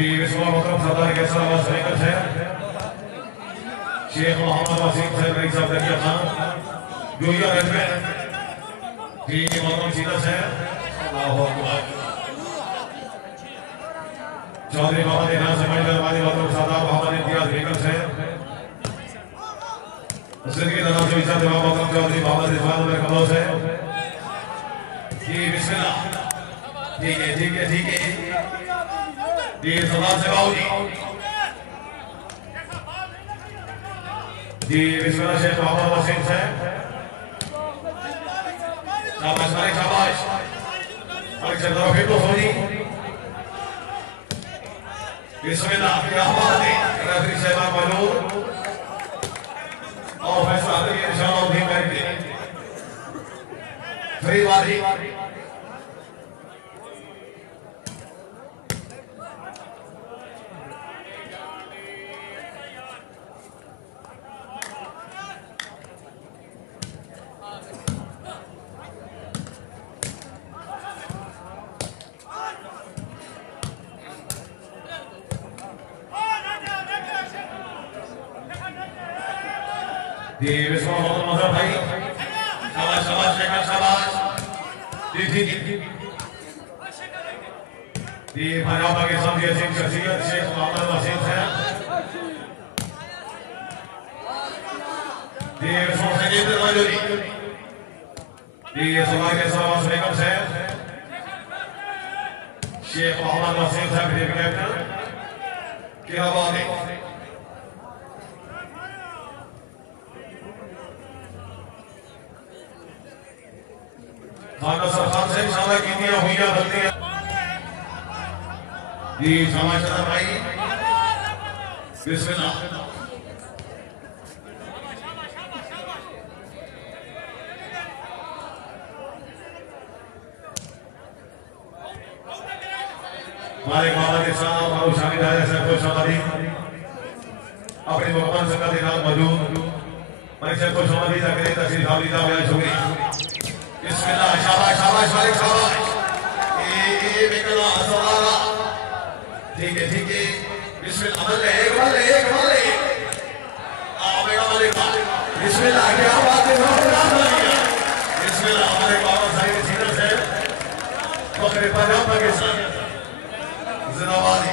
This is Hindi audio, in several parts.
जी विश्व मोहतरम सरदार के साहब सैनिक है शेख मोहम्मद वसीम साहब रईस साहब दरिया खान जूनियर रेजिमेंट जी मोहतरम सीनस है अल्लाहू अकबर चौधरी मोहम्मद इनाम समाज दरबारी मोहतरम सरदार मोहम्मद इम्तियाज बेगम है उसके तरफ से विचार जवाब मोहतरम चौधरी मोहम्मद इरफान उमर कमलोस है जी बिस्मिल्लाह ठीक है ठीक है ठीक है जी सरदार सेवाओ जी बिस्मिल्लाह शेख मोहम्मद वसीम साहब शाबाश मालिक शाबाश मालिक चल रहा फिर तो सोनी बिस्मिल्लाह क्या बात है रेफरी शहबाज मजूर और फैसला ये इंशाअल्लाह उन्हीं करेंगे फ्री वाली जी विश्व मोहम्मद भाई शाबाश शाबाश शेखर शाबाश जी पंजाब पाकिस्तान की अजीम शख्सियत शेख मोहम्मद वसीम साहब जी विश्व संगीत राजौरी जी सभा के साहब बेगम साहब शेख मोहम्मद वसीम साहब टीम कैप्टन क्या बात है खाना सरकार से इंशाल्लाह कीतियां हुई गलतियां जी समाचार भाई बिस्मिल्लाह हमारे बाबा के साथ और शामिल है ऐसा कोई समाधि अपने भगवान संगत के नाम मौजूद मरीज को समाधि तक तस्वीर खाली था बयान शुक्रिया बिस्मिल्लाह शाबाश शाबाश मालिक शाबाश ये बिकला सवारा ठीक है बिस्मिल्लाह बल्ले एक बल्ले आओ मेरा मालिक बिस्मिल्लाह क्या बात है बिस्मिल्लाह हमारे बाबा साहिब सीना से बकरे पंजाब पाकिस्तान जिंदाबाद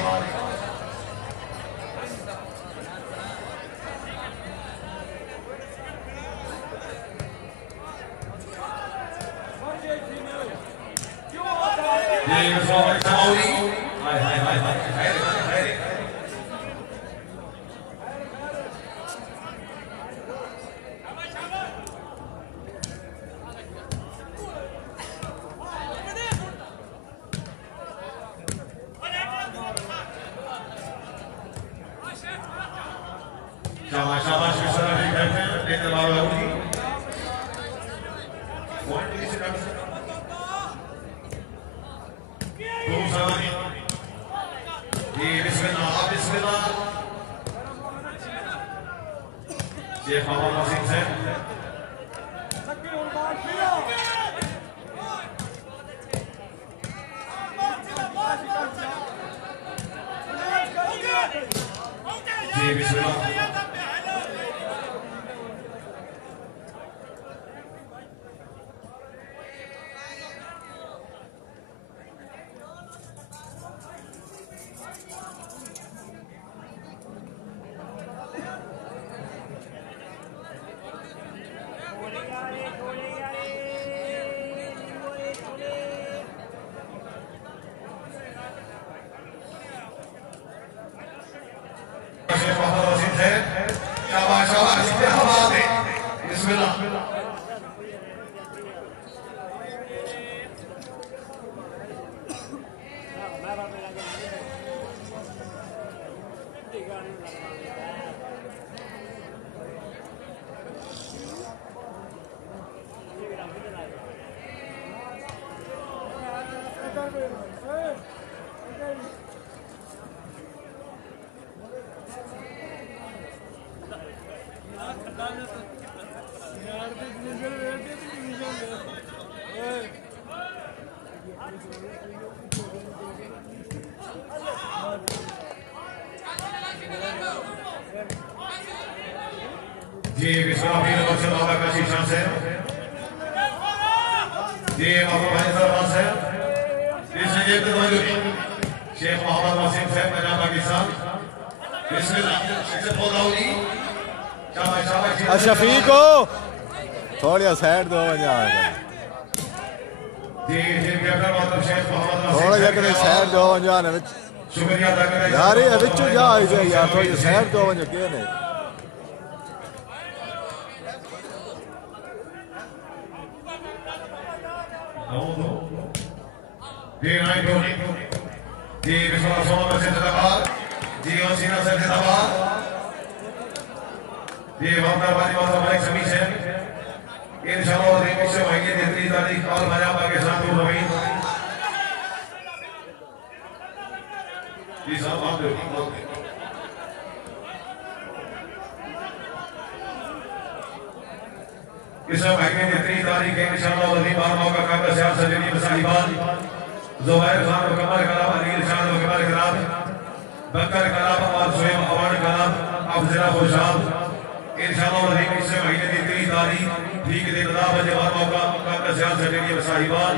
शाबाश शाबाश किसान भी कहते हैं लेकर बाबा होगी पॉइंट इसे कर दो सवारी ये बिस्मिल्लाह शेख मोहम्मद वसीम साहब जी बिस्मिल्लाह शाबाश शाबाश क्या बात है बिस्मिल्लाह जी विश्वाफी वर्षन बाबा का शीशा से जी बाबा भाई सरपंच है जी संजय दवाई शेख मोहम्मद वसीम साहब पंजाब पाकिस्तान बिस्मिल्लाह शिक्षक पौधाउली शाबाश शाबाश शफीको थोड़ा साइड दो वजह जी जी कैप्टन मोहम्मद शेख मोहम्मद वसीम थोड़ा जगह साइड दो वजह ने शुक्रिया अदा करते हैं यार ये बिच्चू जा यार थोड़ी साइड दो वजह के ने जी नाइट जी विश्वास सोमा से जिंदाबाद जी ओसीना से जिंदाबाद जी वामदारवादी वाला मालिक सभी से इंशाअल्लाह रिमिक्स से भाई ने 3 तारीख और पंजाब पाकिस्तान टूर रही जी साहब आप इस महीने की 3 तारीख इंशाअल्लाह वली बार मौका का सियासत सजनी मसाहिबान ज़ुबैर खान मुकम्मल कलाम अलील शान मुकम्मल कलाम बकर कलाम और सुहेब अवान कलाम अफजला खुशाब इंशाअल्लाह वली इस महीने की 3 तारीख ठीक दिन 10 बजे बार मौका का सियासत सजनी मसाहिबान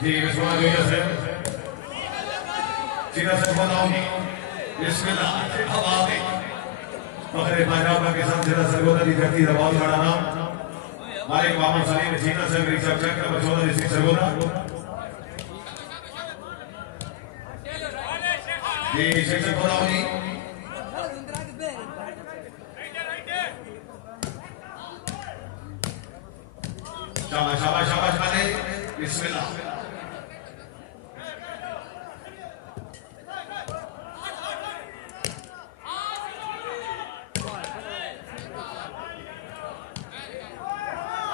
जी विश्वास जोया से सीधा से बताऊंगी बिस्मिल्लाह हवा दे मगरे पंजाब पाकिस्तान जिला सरगोदा की धरती दबाव बढ़ाना मालिक मोहम्मद सलीम सीधा से मेरी चर्चा का बचौदा डिस्ट्रिक्ट सरगोदा जी शिक्षक बताऊंगी शाबाश शाबाश शाबाश माने बिस्मिल्लाह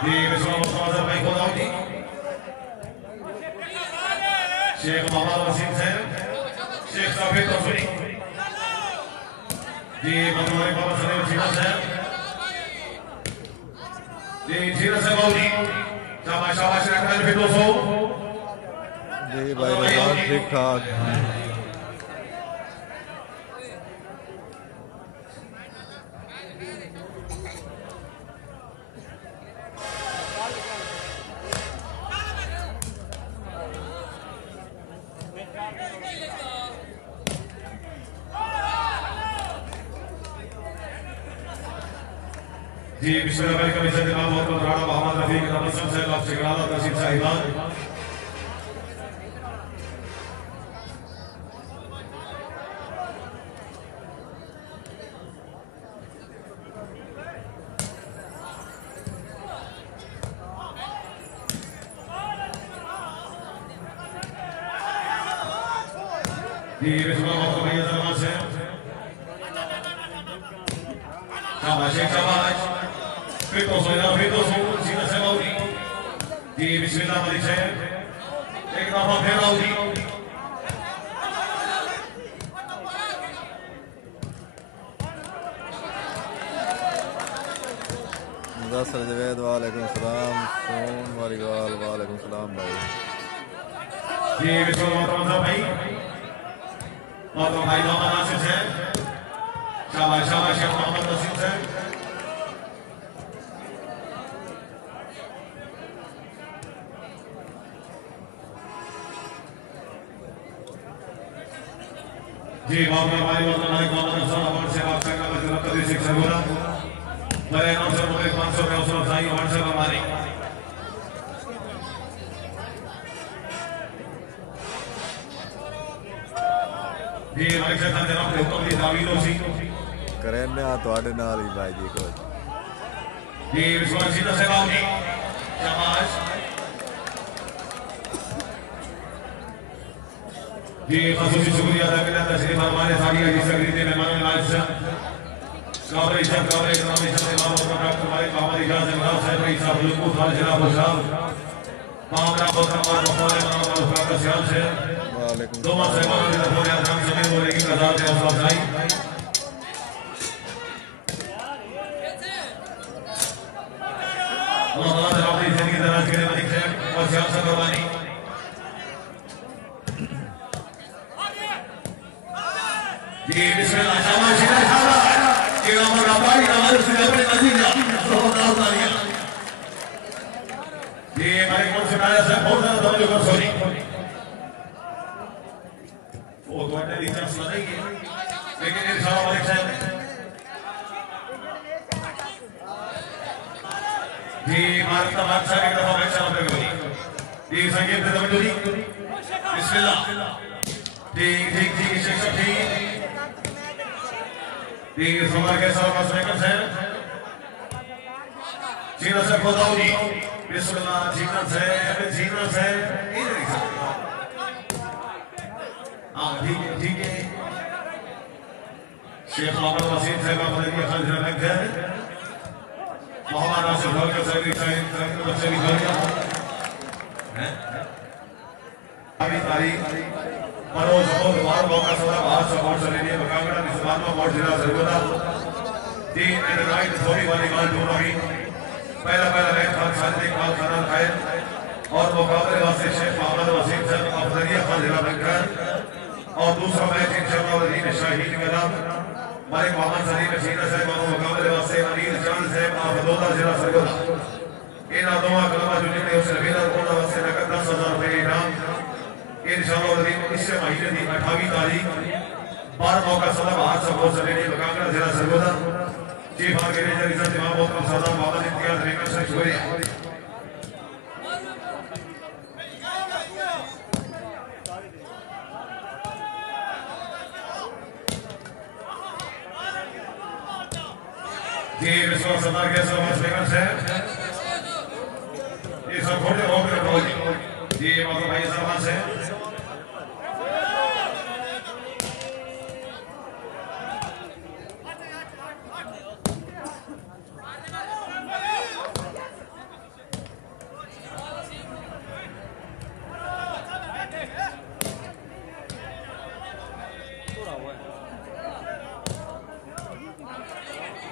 जी विश्वास भाई खोदाउद्दी शेख मोहम्मद वसीम साहब शेख साफी तौफीक जी मंगोरे बाबा सलीम सीना साहब जी सीना साहब बाउली शाबाश शाबाश रखना फिर 200 जी भाई ठीक ठाक जी बिस्मिल्लाह भाई कमिश्नर जनाब मोहम्मद राणा मोहम्मद रफीक नमस्कार साहब आप शिकराला तहसील साहिबान जी बिस्मिल्लाह मोहम्मद भैया सलमान से शाबाश शाबाश फिर तो सीधा से बाउली जी बिस्मिल्लाह मलिक साहब एक दफा फिर बाउली मुदस्सर जवेद वालेकुम सलाम सोन वालीवाल वालेकुम सलाम भाई जी बिस्मिल्लाह भाई मोहम्मद नासिर से शाबाश शाबाश शेख मोहम्मद नसीम से जी बाबा भाई और हमारे मोहम्मद अफसर अवार्ड से आप का मजदूर कदी शिक्षा बोला मेरे नाम से मुझे 500 का अवसर साई अवार्ड से हमारी जी हमारे साथ जनाब हुक्म दी दावीलो सी करने ਤੁਹਾਡੇ ਨਾਲ ही भाई जी को जी विश्वास सीधा से बाउली शाबाश जी खसूसी शुक्रिया अदा करना तशरीफ फरमाने सारी अजीज सगरीते मेहमान नवाज काबरे इजाज़त काबरे इमाम इमाम डॉक्टर मालिक मोहम्मद इजाज़ इमाम साहब ईसा बुलबुल खान जनाब साहब मामला बतमार मौला मामला का सियाल से वालेकुम दो माह से मामले का बोले आजम जमीन बोले की कज़ा से अफजाई अल्लाह ताला ने अपनी जिंदगी दराज के लिए मलिक साहब और सियाल से कुर्बानी जी बिस्मिल्लाह शाबाश शाबाश ये हमारा भाई हमारे से अपने नजीजा जोरदार तालियां ये हमारे कौन से आया से बहुत ज्यादा तवज्जो कर सॉरी वो तो अटे टीचर सुनाएंगे लेकिन इंशाअल्लाह मलिक साहब जी मारता बादशाह की तरफ मैं चला करूंगी जी संगीत से तवज्जो दी बिस्मिल्लाह ठीक ठीक ठीक शेख साहब ठीक जी समार के साथ मसलेकन से जीना से खुदाओ जी बिस्मिल्लाह जीना से इधर ही हाँ ठीक है शेख मोहम्मद वसीम साहब का बदलिए खालिद रंग है मोहम्मद नासिर भाई का सही बच्चे भी कर दिया हैं अभी तारीख मनोज बहुत बार मौका सदा बाहर सपोर्ट से लेने मकागड़ा निस्बान में मोड़ जिला सरगोदा दी एंड राइट थोड़ी वाली बाल टूर्नामेंट पहला मैच खान इकबाल खान खाए और मुकाबले वास्ते शेख मोहम्मद वसीम साहब अफजलिया खान जिला बैंकर और दूसरा मैच इंशाअल्लाह वजीर शाहीन मैदान मलिक मोहम्मद सलीम सीना साहब और मुकाबले वास्ते अनील चांद साहब अफदोदा जिला सरगोदा इन दोनों कलमा जो निकले उस रबीदा कोना वास्ते नकद 10,000 रुपए इनाम इंशाअल्लाह इससे महीने की 28 तारीख 12 मौका सदा बाहर सपोर्ट से लेने मकागड़ा जिला सरगोदा चीफ ऑर्गेनाइजर इज्जत इमाम मोहतरम सरदार मोहम्मद इम्तियाज रेंगर से शुक्रिया जी विश्वास सरदार के सरदार रेंगर से ये सब खोटे हो गए जी मतलब भाई सरदार से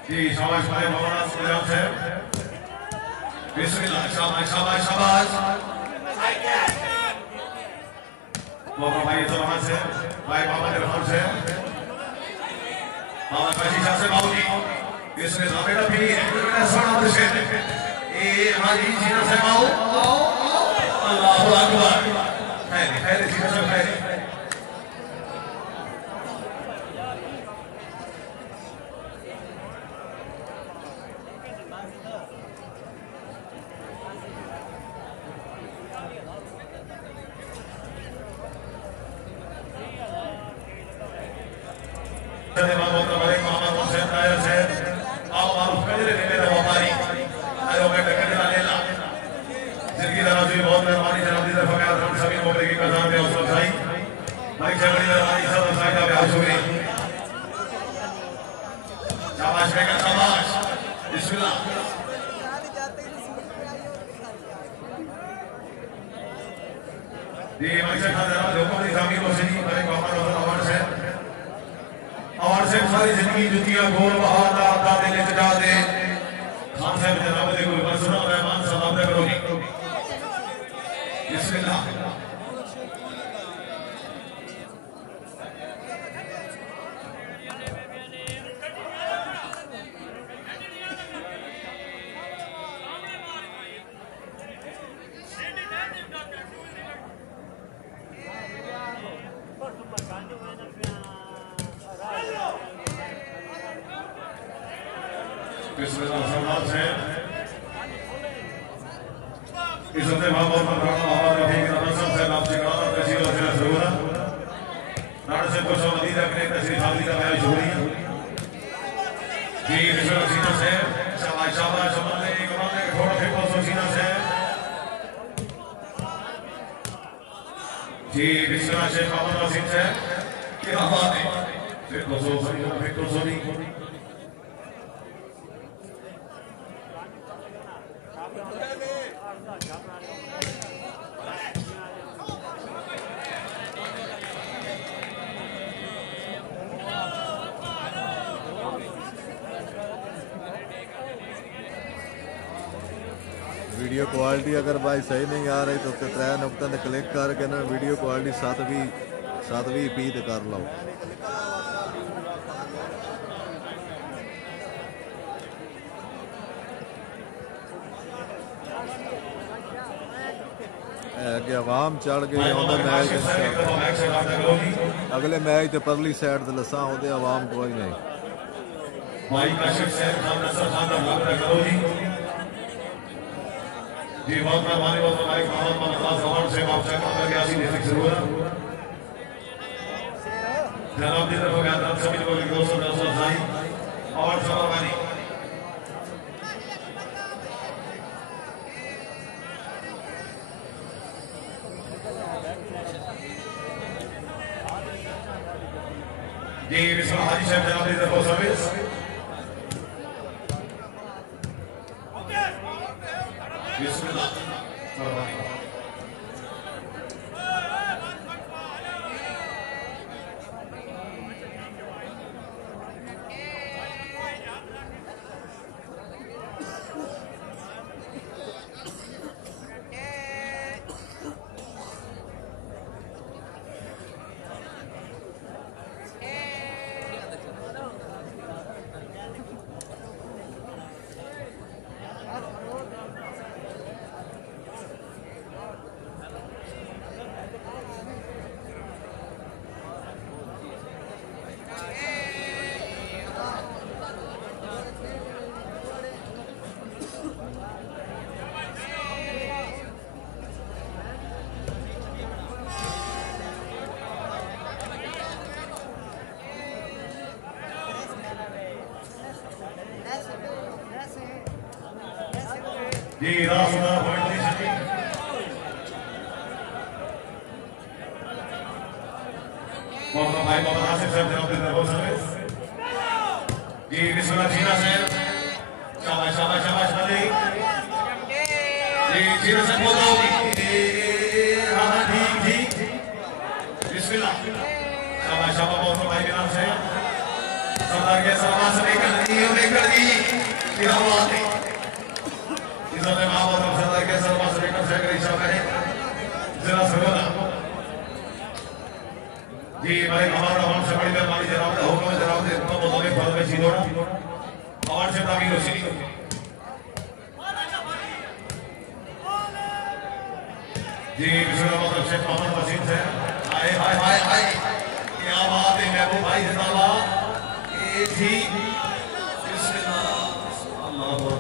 जी शाबाश भाई मौलाना सुजान साहब बिस्मिल्लाह शाबाश शाबाश शाबाश मौका भाई रहमान से भाई मोहम्मद इरफान से बाबा काशी शाह से बाबूजी बिस्मिल्लाह बेटा भी बेटा सोना से ए हमारी जीना से बाबू अल्लाहु अकबर खैर जीना से खैर चले बाबू का बड़े मोहम्मद हुसैन आया से आओ मारूफ कजरे ने मेरा व्यापारी आयो मैं टकरे लेला जिंदगी दराज हुई बहुत मेहरबानी जनाब दी तरफ मैं हम सभी मोहब्बत की कदर में हौसला अफजाई भाई जबड़ी मेहरबानी सब अफजाई का बहुत शुक्रिया शाबाश बेटा शाबाश बिस्मिल्लाह जी मक्सद का जनाब हुकूमत इस्लामी को सही बड़े मोहम्मद हुसैन अवार्ड से और से सारी जिंदगी जुतियां गोल बहार दा दे ले जा दे खान साहब जनाब दे कोई बसरा रहमान सलाम दे करो बिस्मिल्लाह बिस्मिल्लाह सरदार से इस हफ्ते बहुत आवाज रखी कि नसर से नाम से कहा तहसील और जिला सरगोदा नाना से कुछ मदीना के तहसील हाली का बयान शुक्रिया जी बिस्मिल्लाह सीना से शाबाश शाबाश समझने कमाने थोड़ा फिर को सीना से जी बिस्मिल्लाह शेख मोहम्मद वसीम से क्या बात है फिर को सो वीडियो क्वालिटी अगर भाई सही नहीं आ रही तो त्रै नुकतों ने क्लिक करके ना वीडियो क्वालिटी 720p ते कर लो। अगे आवाम चढ़ गई मैच अगले मैच तो परली साइड ते लसा ओदे आवाम कोई नहीं। भाई काशिफ सैयद खान नसर खान का मुकाबला करो जी बहुत मेहरबानी बहुत हमारे मोहम्मद मोहम्मद जवान से आप चेक करके आसी डिस्ट्रिक्ट शुरू है जनाब की तरफ गया था सभी लोगों के दोस्तों साई और मेहरबानी जी बिस्मिल्लाह हाजी साहब जनाब की तरफ सर्विस बिस्मिल्लाह मेहरबानी जी रास्ता पॉइंट मोहम्मद भाई मोहम्मद आसिफ साहब जनाब की तरफ सर्विस जी बिस्मिल्लाह जीना से शाबाश शाबाश शाबाश मलिक जी जीना से बोलो हां ठीक ठीक बिस्मिल्लाह शाबाश शाबाश मोहम्मद भाई के नाम से सरदार के सलमान से लेकर दी क्या बात है इन्होंने मामला सरदार के सलमान से लेकर शेखर शाह है जिला सरवना जी भाई हमारा हम से बड़ी मेहरबानी जनाब का हुक्म जनाब से हुक्म बोलने फल में सीधोड़ा और से तामीर रोशनी जी बिस्मिल्लाह मतलब शेख मोहम्मद वसीम से हाय हाय हाय हाय क्या बात है महबूब भाई जिंदाबाद ये थी बिस्मिल्लाह अल्लाह अकबर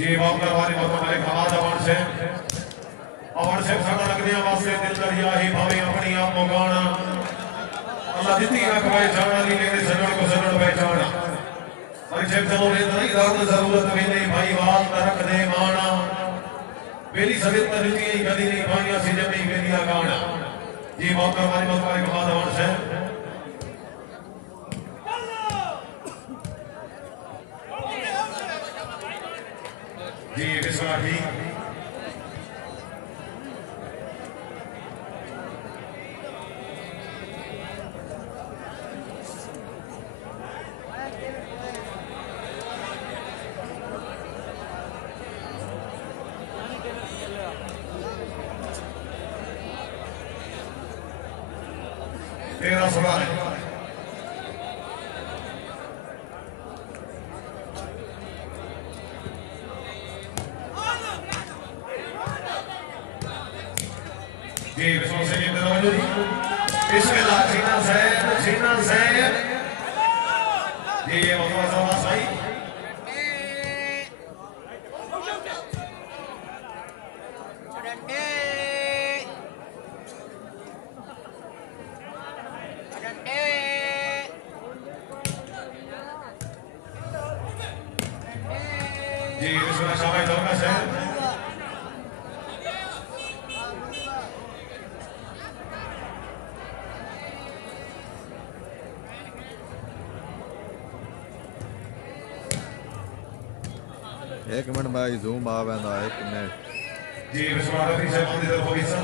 जी मामला वाले हमारे खवाजा अवार्ड से साडा लगने वास्ते दिल दरिया ही भावे अपनी आप मुगाना अल्लाह दिती रख भाई जाना ली लेने सजण को सजण पहचाना और जब चलो रे नहीं रात जरूरत भी नहीं भाई बात रख दे माना बेली सवित दिती ही गली नहीं भाईया से जमी बेलिया गाना जी मामला वाले हमारे खवाजा अवार्ड से जी बिस्मिल्लाह ठीक तेरा सवाल है जी बिस्मिल्लाह से ये तवज्जो जी बिस्मिल्लाह जीना से जी ये मतलब सही जी बिस्मिल्लाह शाबाश दौड़ना से एक मिनट भाई जूम आ वेंदा एक मिनट जी बिस्मिल्लाह रफी साहब की तरफ होगी सर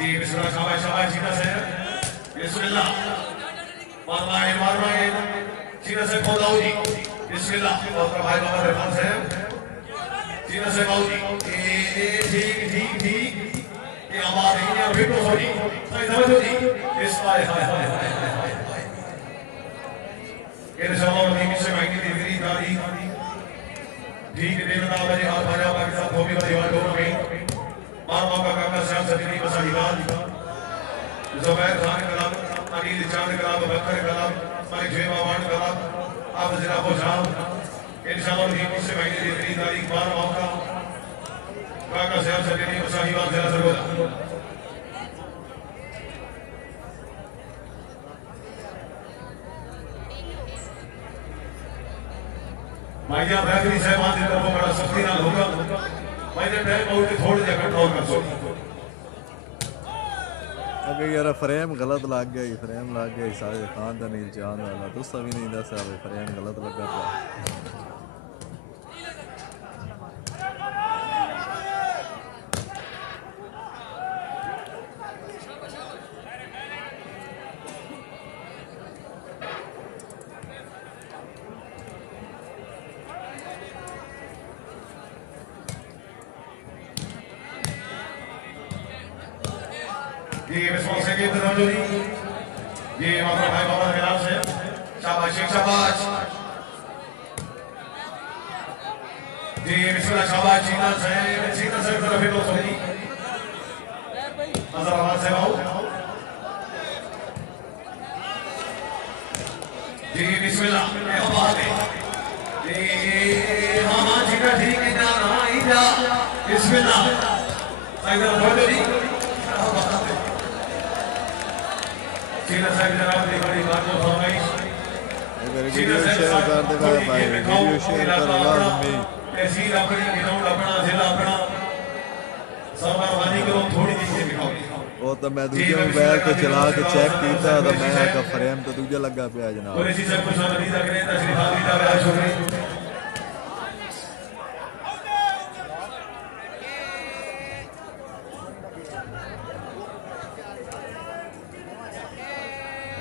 जी बिस्मिल्लाह शाबाश शाबाश सीधा से बिस्मिल्लाह मारवाए सीधा से खोदाऊ जी बिस्मिल्लाह और भाई बाबा रहमान से सीधा से बाऊ जी ठीक ठीक ठीक ये आवाज नहीं है फिर तो सही समझो जी इस हाय हाय हाय हाय हाय इन शब्दों में मिश्र मायने की विधि दादी ठीक देवता बजे हाथ भाजा के साथ होगी बड़ी बात हो गई मां का काका श्याम सजनी बसाली बात जुबैर खान कलाम अनिल चांद कलाम बकर कलाम मालिक जेबा वाण कलाम आप जरा को जाओ इंशाअल्लाह भी मिश्र मायने की विधि दादी बार मौका काका श्याम सजनी बसाली बात जरा सर बोला भाईया बैकरी साहबान की तरफ बड़ा सख्ती नाल होगा मैंने टाइम बहुत थोड़े जिहा कंट्रोल कर सो अगे यार फ्रेम गलत लग गया फ्रेम लग गया सारे खान दा नील चांद वाला तुसा भी नहीं दसा फ्रेम गलत लगा था ये रिस्पॉन्स है कि जो ये हमारा भाई बाबा के नाम से शाबाश शाबाश जी बिस्मिल्लाह शाबाश सीधा से तरफ है दोस्तों जी नजर आवाज से आओ जी बिस्मिल्लाह क्या बात है जी हां ठीक है जाना इधर बिस्मिल्लाह इधर बोलो जी सीधा से जनाब ने बड़ी बात को फरमाई वीडियो शेयर कर दे भाई वीडियो शेयर कर लाजमी तहसील अपनी ग्राउंड अपना जिला अपना सरवानी करो थोड़ी सी दिखाओ वो तो मैं दूसरे मोबाइल पे चला के चेक कीता तो मैं का फ्रेम तो दूसरा लगा पिया जनाब और इसी सब कुछ नदी तक ने तशरीफ आदि का बयान शुक्रिया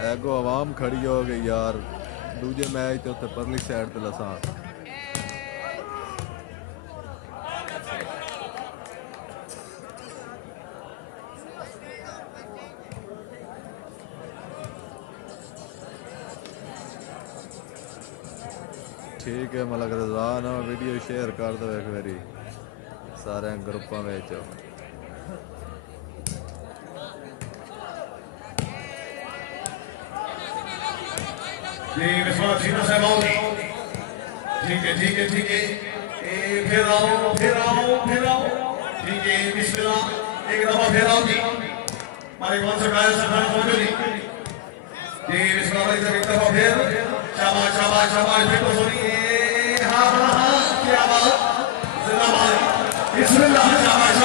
एगो आवाम खड़ी हो गई यार दूजे मैच तो परली साइड ते लसा ठीक है मलक रज़ा ना वीडियो शेयर कर दो एक बारी सारे ग्रुपों में जी विश्वास सीधा से बाऊ जी ठीक है फिर आओ ठीक है बिस्मिल्लाह एक दफा फिर आओ जी हमारे कौन सा गायक सरदार समझो जी बिस्मिल्लाह भाई एक दफा फिर शाबाश फिर तो सुनिए हाँ क्या बात जिंदाबाद बिस्मिल्लाह शाबाश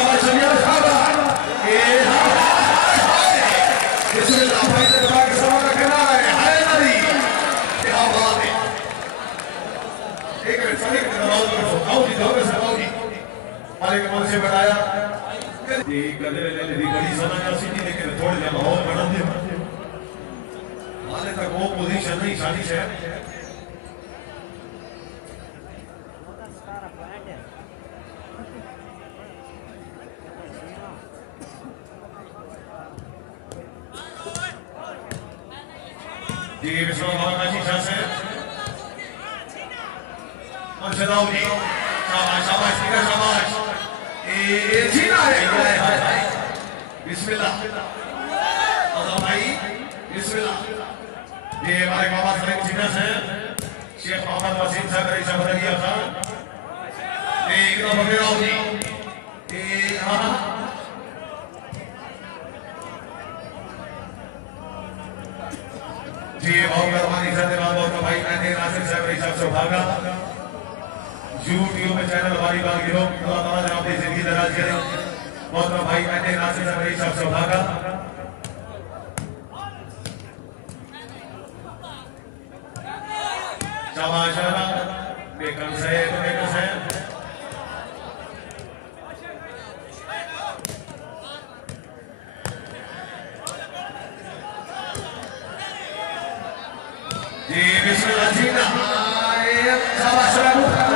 बिस्मिल्लाह भाई के सवाल करना है मालिक मन से बताया कि गदरे दी बड़ी समझ आसी थी लेकिन थोड़े ज्यादा माहौल बना दिया हाले तक वो पोजीशन नहीं शादी से जी विश्वनाथ बाबा जी से अंशदाऊ जी शाबाश जीना है बिस्मिल्लाह आज़म भाई बिस्मिल्लाह ये हमारे बाबा सलीम जीना से शेख मोहम्मद वसीम साहब का इशारा दिया था ये इकराम बगैराओ जी ये हाँ जी बहुत मेहरबानी सत्यवाद बहुत भाई मैंने नासिर साहब का इशारा से भागा यूट्यूब में चैनल हमारी बात गिरो अल्लाह ताला ने आपकी जिंदगी दराज करे बहुत भाई मैंने नासिर साहब का इशारा से भागा शाबाश बेकम से जी बिस्मिल्लाह जी ना शाबाश रामू खैर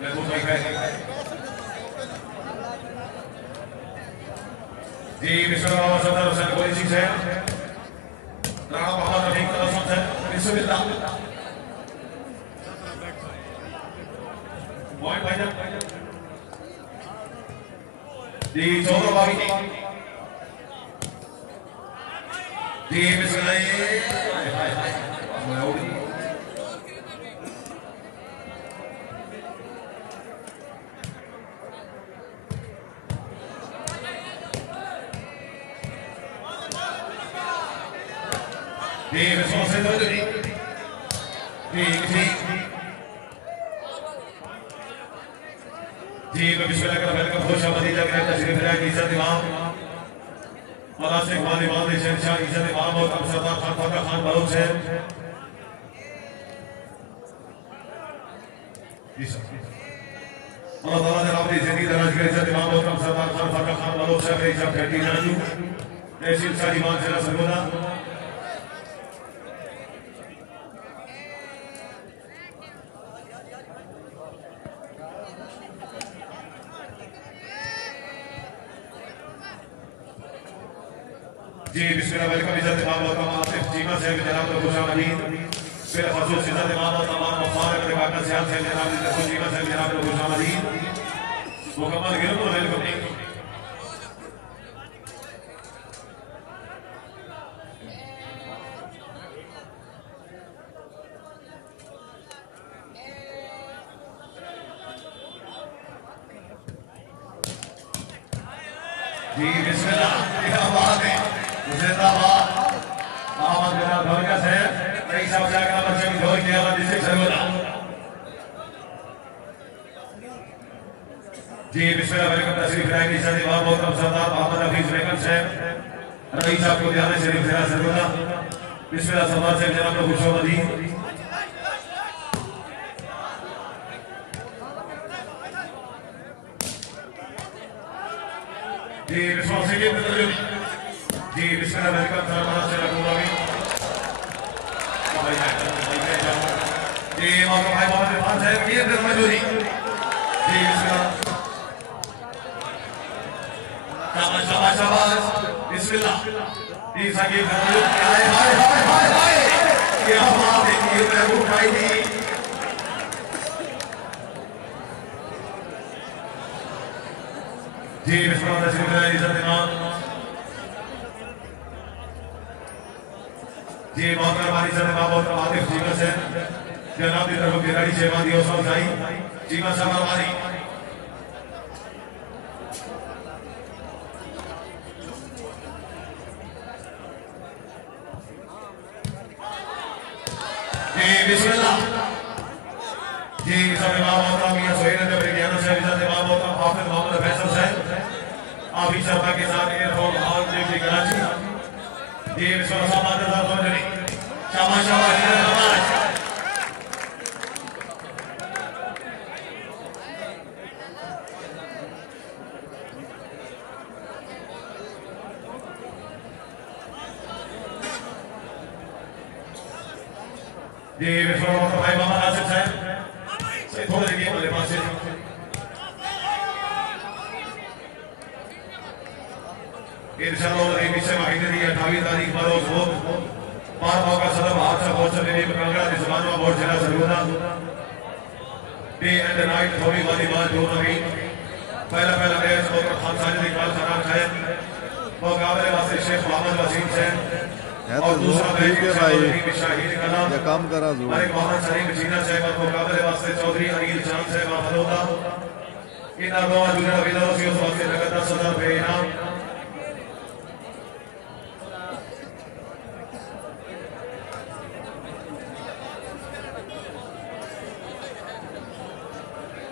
महबूब भाई खैर जी बिस्मिल्लाह सदर हुसैन कोई चीज है राणा मोहम्मद रफीक तरफ से बिस्मिल्लाह पॉइंट भाईजान जी 14 बागी जी बिस्मिल्लाह जी बिस्मिल्लाह से दो जी जी बिस्मिल्लाह का वेलकम खुशामदीद लग रहा है तशरीफ लाए इज्जत इमाम और आज से इमाम शहनशाह इज्जत इमाम और सरदार खान फाका खान बलोच है अल्लाह ताला ने अपनी जिंदगी दराज करे इज्जत इमाम और सरदार खान फाका खान बलोच है मेरी सब कहती राजू ऐसी सारी मान से सरगोदा जी बिस्मिल्लाह वेलकम इज्जत इमाम और आसिफ चीमा से जनाब को खुशामदीद फिर खसूस इज्जत इमाम और तमाम मुखालिफ रिकार्ड से जनाब को चीमा से जनाब को खुशामदीद मुकम्मल गिरफ्त और वेलकम जी बिस्मिल्लाह क्या बात है जिंदाबाद मोहम्मद बिन धोनिया से कई सब जाकर बच्चे की धोई के बाद जिसे सरगोदा जी बिस्मिल्लाह वेलकम तशरीफ लाए इज्जत इमाम मोहतरम सरदार मोहम्मद हफीज बेगम साहब रईस साहब को ध्यान शरीफ जरा सरगोदा बिस्मिल्लाह सरदार साहब जनाब को खुशामदीद जी बिस्मिल्लाह से जी बिस्मिल्लाह वेलकम सरदार से रखूंगा भी जी मौका भाई मोहम्मद इरफान साहब की अंदर मौजूद जी बिस्मिल्लाह शाबाश शाबाश शाबाश बिस्मिल्लाह जी सकीब हाय हाय हाय हाय क्या बात है ये महबूब भाई जी जी बिस्मिल्लाह तशरीफ लाए इज्जत इमाम जी मोहतरम हमारी इज्जत इमाम और आतिफ चीमा से जनाब की तरफ गिराई सेवा दी और साई चीमा साहब हमारी जी बिस्मिल्लाह जी इज्जत इमाम और मियां सोहेल ने विज्ञान से इज्जत इमाम और हाफिज मोहम्मद फैसल साहब आप ही सभा के साथ एयरपोर्ट हॉल जी कराची जी बिस्मिल्लाह साहब समझनी शाबाश शाबाश शाबाश जी बिस्मिल्लाह भाई मोहम्मद आसिफ साहब से थोड़े देखिए मेरे पास इंशाअल्लाह पीछे महीने की 28 तारीख बरोज हो पार मौका सदर हादसा पहुंचने के लिए कंगड़ा की जुबान में बहुत जिला सरगोदा डे एंड नाइट थोड़ी वाली बात जो नवी पहला मैच और खान साजिद इकबाल खरान खायन मुकाबले वास्ते शेख मोहम्मद वसीम से और दूसरा मैच ठीक है भाई शाहीद कलाम ये काम करा जो मलिक मोहम्मद सलीम जीना साहब और मुकाबले वास्ते चौधरी अनिल चांद साहब फलोदा इन दोनों जुड़ा विदरों से उस वक्त नगद 10,000 रुपए इनाम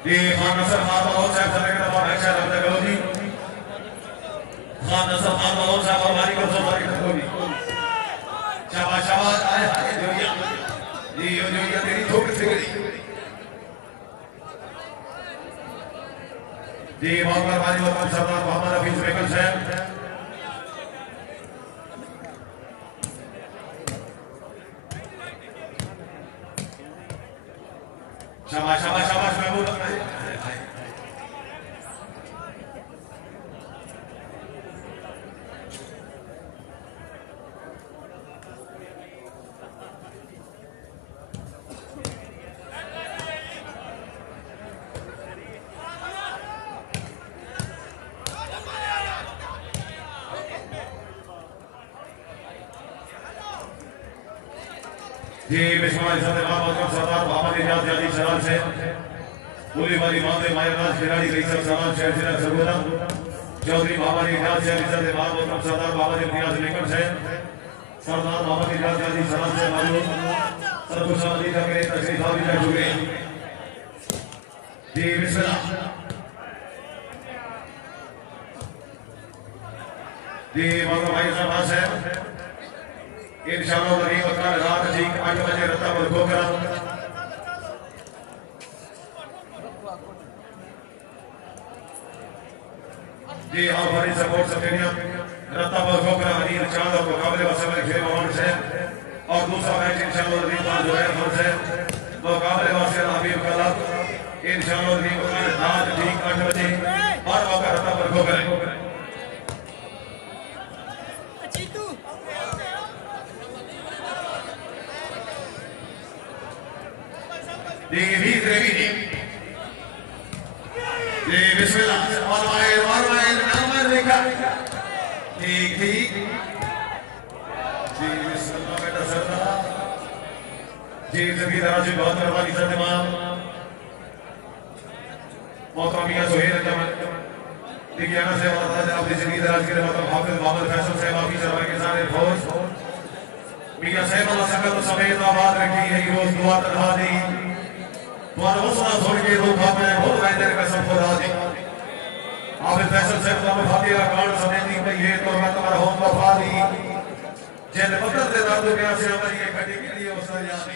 ये खान नसर खान बहुत साहब से लेकर बहुत अच्छा लगता करो जी खान नसर खान बहुत साहब हमारी को हमारी को भी शाबाश शाबाश आए आए जोया ये तेरी ठोक से गई जी बहुत हमारी वतन सरदार मोहम्मद हफीज बेगम साहब शाबाश शाबाश शाबाश महमूद। जी बिस्मिल्लाह सरदार मोहम्मद इजाज जाजी सलाल से पूरी वाली मामले मायराज खिलाड़ी रईस सलाल शहर जिला सरगोदा चौधरी मोहम्मद इजाज से इज्जत मोहम्मद सरदार मोहम्मद इम्तियाज निकट से सरदार मोहम्मद इजाज जाजी सलाल से मालूम सबको शादी का करे तशरीफ आवी जा चुके जी बिस्मिल्लाह जी मौका भाई साहब से इंशाअल्लाह नबी वकरा रात ठीक 8 बजे रत्ता पर खोकरा जी और बड़ी सपोर्ट स्टेडियम रत्ता पर खोकरा अनिल चांद और मुकाबले वाले खेल भवन से और दूसरा मैच इंशाअल्लाह नबी पर जोहर पर से मुकाबले वाले हबीब कला इंशाअल्लाह नबी वकरा रात ठीक 8 बजे और मौका रत्ता पर खोकरा जी बिस्मिल्लाह और नंबर लिखा ठीक ठीक जी बिस्मिल्लाह बेटा सरदार जी जबी दराज बहुत मेहरबानी सर तमाम मौका मियां सोहेल जमान दिग्याना से वाला अपनी जबी दराज के मतलब हाफिज मोहम्मद फैसल से माफी चलवा के सारे फौज मियां साहब अल्लाह सकल समेत आबाद रखी है रोज दुआ तनहा दी तुम्हारा वसना छोड़ के दो खाते हैं बहुत बेहतर कसम खुदा दी आप फैसल से तो फातिहा कांड समेती गई है तो मैं तुम्हारा होम वफा दी जिन बदल से दर्द प्यार से हमारी ये घटी के लिए उस याद